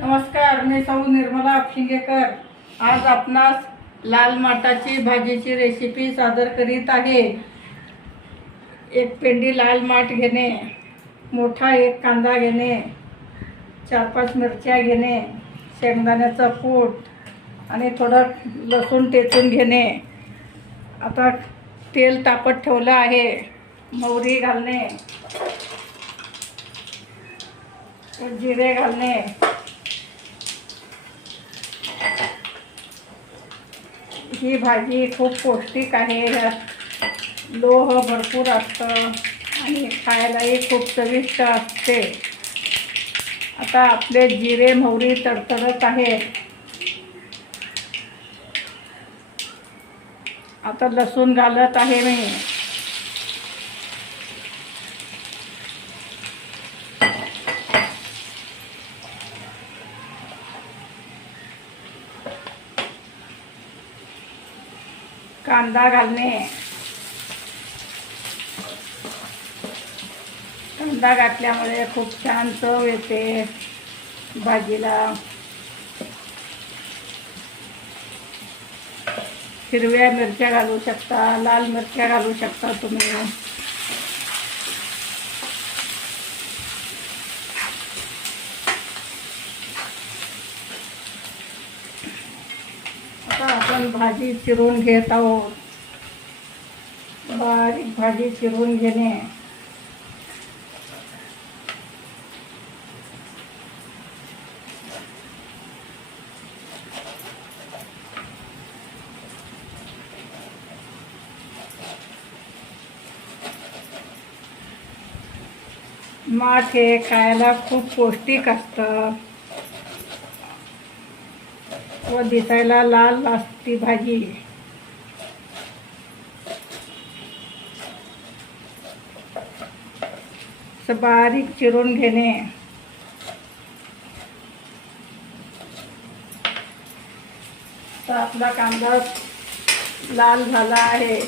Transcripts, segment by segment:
नमस्कार मी सौ निर्मला अपशिंगेकर आज आपणास लाल माटाची भाजीची रेसिपी सादर करीत आहे. एक पेंडी लाल माठ घेणे मोठा एक कांदा घेणे चार पाच मिरच्या घेणे शेंगदाण्याचा पूट आणि थोडं लसूण टेचून घेणे. आता तेल तापत ठेवलं आहे मोहरी घालणे जिरे घालणे. ही भाजी खूप पौष्टिक आहे. ह्यात लोह भरपूर असतं आणि खायलाही खूप चविष्ट असते. आता आपले जिरे मोहरी तडतडत आहे आता लसूण घालत आहे मी. कांदा घालणे. कांदा घातल्यामुळे खूप छान चव येते भाजीला. हिरव्या मिरच्या घालू शकता लाल मिरच्या घालू शकता तुम्ही. आता आपण भाजी चिरून घेत आहोत. बारीक भाजी चिरून घेणे. माठ हे खायला खूप पौष्टिक असतं. व दिसायला लाल असती भाजी. बारीक चिरन घेने तर कांदा लाल है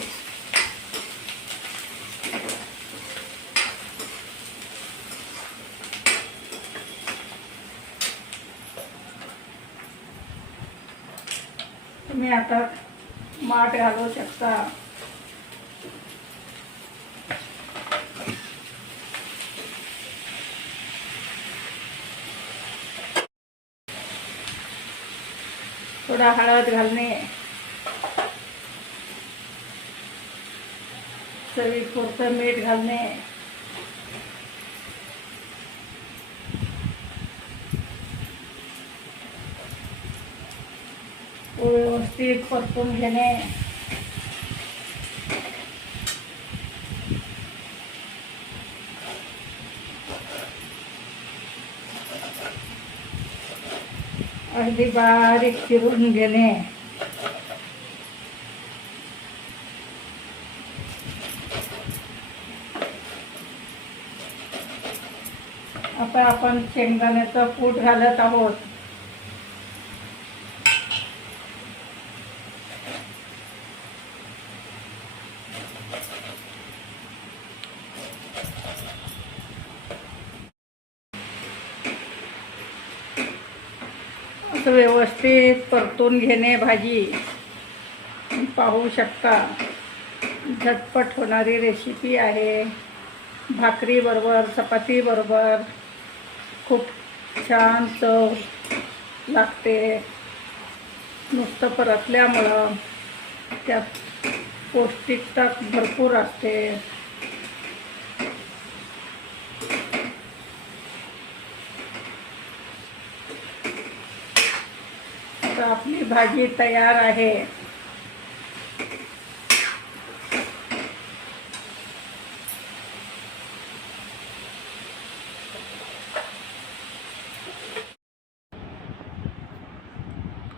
तुम्ही आता माठ घालू शकता. थोडा हळद घालणे. चवीपुरतं मीठ घालणे. व्यवस्थित परतून घेणे अगदी बारीक चिरून घेणे. आता आपण शेंगदाण्याचं कूट घालत आहोत. व्यवस्थित परतून घेणे भाजी. पाहू शकता झटपट होणारी रेसिपी आहे. भाकरीबरोबर चपातीबरोबर खूप छान चव लागते. नुसतं परतल्यामुळं त्यात पौष्टिकता भरपूर असते. आता आपली भाजी तयार आहे.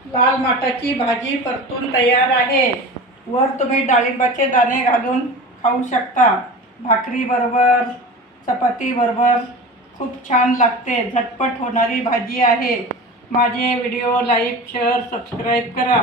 लाल माटाची भाजी परतून तयार आहे. वर तुम्ही डाळिंबाचे दाणे घालून खाऊ शकता. भाकरी बरोबर चपाती बरोबर. खूप छान लागते. झटपट होणारी भाजी आहे. माझे व्हिडिओ लाईक शेअर सबस्क्राईब करा.